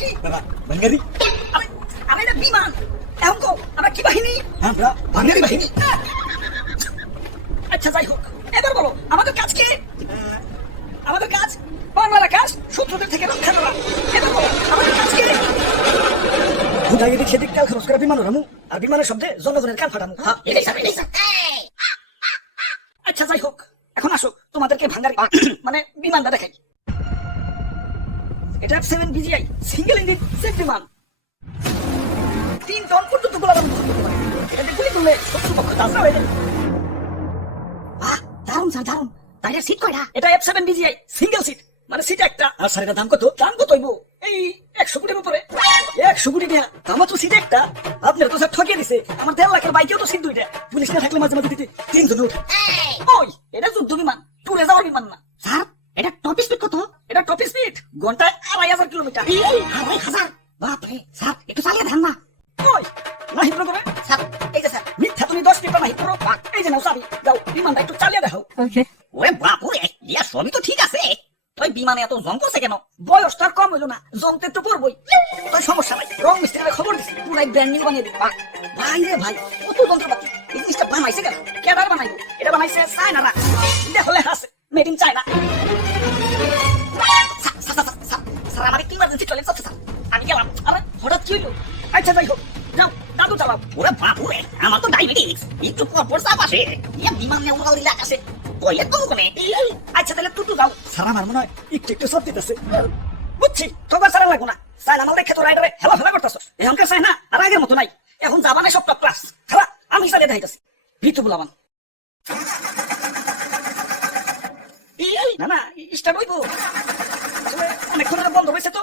কি বাবা বাঙালি আরে আরে এটা বিমান এখন কো আমরা কি বাহিনী আমরা বাঙালি বাহিনী আচ্ছা যাই হোক এবার বলো আমাদের কাজ কি আমাদের কাজ বাংলার আকাশ শত্রুদের থেকে রক্ষা করা এবার বলো আমাদের কাজ কি খুদাই এদিক সেদিক কাল খরচ করে বিমান উড়ামু আর বিমানের শব্দে জনগণের কান ফাটামু এটাই স্যার এটাই স্যার আচ্ছা যাই হোক এখন আসো তোমাদেরকে ভাঙ্গারি মানে বিমানটা দেখাই এটা 7 বিজিআই সিঙ্গেল ইঞ্জিন সেফ বিমান 3 টন পর্যন্ত গোলাবারুদ করতে পারে এটাতে গুলি করলে শত্রুপক্ষ দাসরা হয়ে যাবে দারুণ স্যার দারুণ তাইলে সিট কয়টা এটা F7 বিজিআই সিঙ্গেল সিট মানে সিট একটা আর স্যার এটার দাম কত দাম কত হইব এই 100 কোটির উপরে 100 কোটি টাকা আমার তো সিট একটা আপনার তো স্যার ঠকিয়ে দিছে আমার 1.5 লাখের বাইকেও তো সিট দুইটা পুলিশ না থাকলে মাঝে মাঝে দিতে 3 জন উঠে ওই এটা যুদ্ধ বিমান টুরে যাওয়ার বিমান না স্যার এটা টপ স্পিড কত এটা টপ স্পিড ঘন্টায় 2500 কিলোমিটার 2500 বাপরে স্যার একটু চালিয়ে দেন না ওই না হিপ্রো করে স্যার এই যে স্যার মিথ্যা তুমি 10 মিনিট না হিপ্রো এই যে নাও চাবি যাও বিমানটা একটু চালিয়ে দেখাও ওকে ওরে বাপুরে ইয়া সবই তো ঠিক আছে তুই বিমানে এত জং করছে কেন বয়স তার কম হইলো না জংতে তো পড়বই তোর সমস্যা নাই রং মিস্ত্রির খবর দিছি পুরাই ব্র্যান্ড নিউ বানিয়ে দিবা ভাই রে ভাই কত যন্ত্রপাতি এই জিনিসটা বানাইছে কেন কেডার বানাইবো এটা বানাইছে চায়নারা দেখলে হাসে মেড ইন চায়না স্যার আমার একটু ইমার্জেন্সি টয়লেট করতে স্যার আমি গেলাম আরে হঠাৎ কি হইলো আচ্ছা যাই হোক যাও দাদু চালাও ওরে বাপুরে আমার তো ডায়াবেটিস একটু পর চাপ আসে ইয়া বিমান নিয়ে উড়াউড়ি লাগাছে কইলে তো কোনে আচ্ছা তাহলে টুটু যাও স্যার আমার মনে হয় একটু একটু সব দিতেছে বুঝছি তোর সারা লাগবো না চায়না মাল দেখে তো রাইডারে হেলা ফেলা করতেছ এখনকার চায়না আর আগের মতো নাই এখন জাবানে সব টপ ক্লাস খেলা আমি চালিয়ে দেখাইতেছি ভিতু বলামান না না স্টার্ট হইব আসলে অনেকক্ষণ বন্ধ হয়েছে তো